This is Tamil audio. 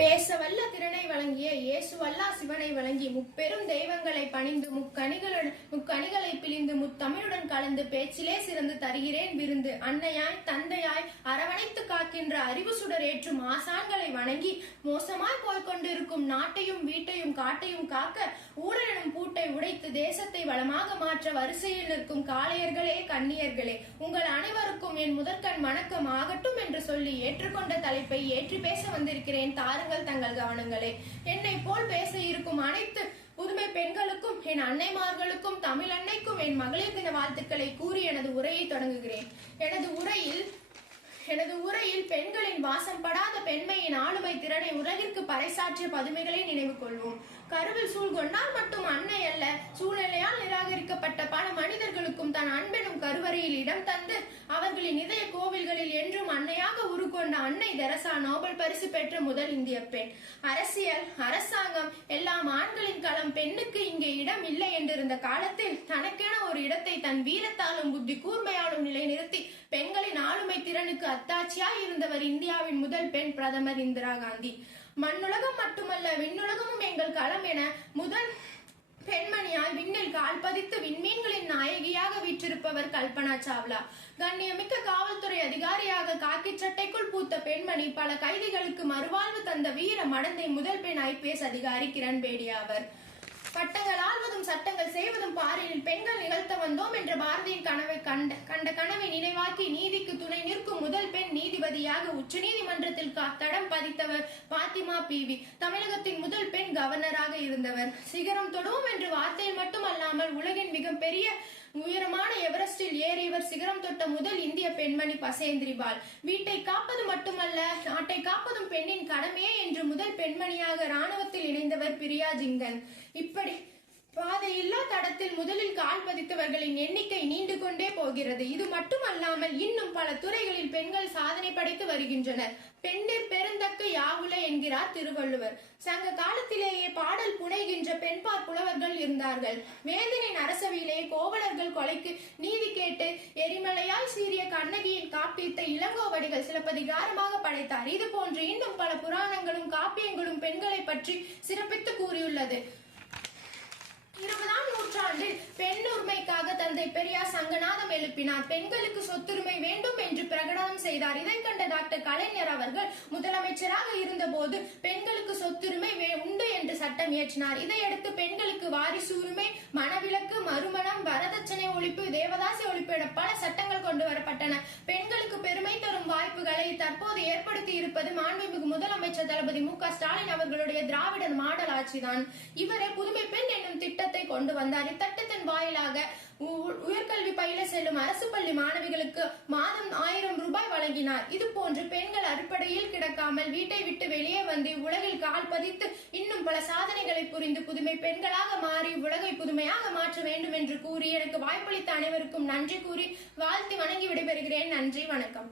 பேச வல்ல திறனை வழங்கிய இயேசுவல்லா சிவனை வழங்கி முப்பெரும் தெய்வங்களை பணிந்து முக்கணிகளை பிழிந்து முத்தமிழுடன் கலந்து பேச்சிலே சிறந்து தருகிறேன் விருந்து. அன்னையாய் தந்தையாய் அரவணைத்து காக்கின்ற அறிவு சுடர் ஏற்றும் ஆசான்களை வணங்கி மோசமாய் போய்கொண்டிருக்கும் நாட்டையும் வீட்டையும் காட்டையும் காக்க ஊழலும் பூட்டை உடைத்து தேசத்தை வளமாக மாற்ற வரிசையில் நிற்கும் காளையர்களே கண்ணியர்களே, உங்கள் அனைவருக்கும் என் முதற்கண் வணக்கம் ஆகட்டும் என்று சொல்லி ஏற்றுக்கொண்ட தலைப்பை ஏற்றி பேச வந்திருக்கிறேன். தாருங்கள் தங்கள் கவனங்களே. என்னை போல் பேச இருக்கும் அனைத்து புதுமை பெண்களுக்கும் என் அன்னைமார்களுக்கும் தமிழ் அன்னைக்கும் என் மகளிர் தின வாழ்த்துக்களை கூறி எனது உரையை தொடங்குகிறேன். எனது உரையில் பெண்களின் வாசம் படாத பெண்மையின் ஆளுமை திறனை உலகிற்கு பறைசாற்றிய பதுமைகளை நினைவு கொள்வோம். கருவில் சூழ் கொண்டால் மட்டும் அன்னை அல்ல, சூழ்நிலையால் நிராகரிக்கப்பட்ட பல மனிதர்களுக்கும் தன் அன்பெனும் கருவறையில் இடம் தந்து அவர்களின் இதய கோவில்களில் என்றும் அன்னையாக உருக்கொண்ட அன்னை தெரசா நோபல் பரிசு பெற்ற முதல் இந்திய பெண். அரசியல், அரசாங்கம் எல்லாம் ஆண்களின் களம், பெண்ணுக்கு இங்கே இடம் இல்லை என்றிருந்த காலத்தில் தனக்கென ஒரு இடத்தை தன் வீரத்தாலும் புத்தி கூர்மையாலும் நிலைநிறுத்தி பெண்களின் ஆளுமை திறனுக்கு அத்தாட்சியாய் இருந்தவர் இந்தியாவின் முதல் பெண் பிரதமர் இந்திரா காந்தி. மண்ணுலகம் மட்டுமல்ல விண்ணுலகமும் எங்கள் களம் என முதல் பெண்மணியாய் விண்ணில் கால் பதித்து விண்மீன்களின் நாயகியாக வீற்றிருப்பவர் கல்பனா சாவ்லா. கண்ணியமிக்க காவல்துறை அதிகாரியாக காக்கி சட்டைக்குள் பூத்த பெண்மணி, பல கைதிகளுக்கு மறுவாழ்வு தந்த வீர மடந்தை முதல் பெண் IPS அதிகாரி கிரண் பேடி ஆவர். பட்டங்கள் ஆள்வதும் சட்டங்கள் செய்வதும் பாரினில் பெண்கள் நிகழ்த்த வந்தோம் என்ற பாரதியின் கனவை கண்ட கனவை நினைவாக்கி நீதிக்கு துணை நிற்கும் முதல் பெண் நீதிபதியாக உச்ச நீதிமன்றத்தில் தடம் பதித்தவர் பாத்திமா PV. தமிழகத்தின் முதல் பெண் கவர்னராக இருந்தவர். சிகரம் தொடுவோம் என்ற வார்த்தையில் மட்டுமல்லாமல் உலகின் மிக பெரிய உயரமான எவரெஸ்டில் ஏறியவர். சிகரம் தொட்ட முதல் இந்திய பெண்மணி பசேந்திரி பால். வீட்டை காப்பது மட்டுமல்ல நாட்டை காப்பதும் பெண்ணின் கடமையே என்று முதல் பெண்மணியாக ராணுவத்தில் இணைந்தவர் பிரியா ஜிங்கன். இப்படி பாதையில்லா தடத்தில் முதலில் கால் பதித்தவர்களின் எண்ணிக்கை நீண்டு கொண்டே போகிறது. இது மட்டுமல்லாமல் இன்னும் பல துறைகளில் பெண்கள் சாதனை படைத்து வருகின்றனர். பெண்ணிற் பெருந்தக்க யாவுல என்கிறார் திருவள்ளுவர். சங்க காலத்திலேயே பாடல் புனைகின்ற பெண்பார் புலவர்கள் இருந்தார்கள். வேந்தனின் அரசவையிலே கோவலர்கள் கொலைக்கு நீதி கேட்டு எரிமலையால் சீரிய கண்ணகியின் காப்பியத்தை இளங்கோவடிகள் சிலப்பதிகாரமாக படைத்தார். இது போன்று இன்னும் பல புராணங்களும் காப்பியங்களும் பெண்களை பற்றி சிறப்பித்து கூறியுள்ளது. 20ஆம் நூற்றாண்டில் பெண் உரிமைக்காக தந்தை பெரியார் சங்கநாதம் எழுப்பினார். பெண்களுக்கு சொத்துரிமை வேண்டும் என்று பிரகடனம் செய்தார். இதை கண்ட டாக்டர் கலைஞர் அவர்கள் முதலமைச்சராக இருந்த போது பெண்களுக்கு சொத்துரிமை உண்டு என்று சட்டம் இயற்றினார். இதையடுத்து பெண்களுக்கு வாரிசு உரிமை, மணவிலக்கு, மறுமணம், வரதட்சணை ஒழிப்பு, தேவதாசி ஒழிப்பு என பல சட்டங்கள் கொண்டு வரப்பட்டன. பெண்களுக்கு பெருமை தரும் வாய்ப்புகளை தற்போது ஏற்படுத்தி இருப்பது மாண்புமிகு முதலமைச்சர் தளபதி MK ஸ்டாலின் அவர்களுடைய திராவிட மாடல் ஆட்சிதான். இவரே புதுமை பெண் என்னும் திட்டத்தை கொண்டு வந்தார். இத்திட்டத்தின் வாயிலாக உயர்கல்வி பயில செல்லும் அரசு பள்ளி மாணவிகளுக்கு மாதம் 1000 ரூபாய் வழங்கினார். இது போன்று பெண்கள் அடிப்படையில் கிடக்காமல் வீட்டை விட்டு வெளியே வந்து உலகில் கால் பதித்து இன்னும் பல சாதனைகளை புரிந்து புதுமை பெண்களாக மாறி உலகை புதுமையாக மாற்ற வேண்டும் என்று கூறி எனக்கு வாய்ப்பளித்த அனைவருக்கும் நன்றி கூறி வாழ்த்தி வணங்கி விடைபெறுகிறேன். நன்றி, வணக்கம்.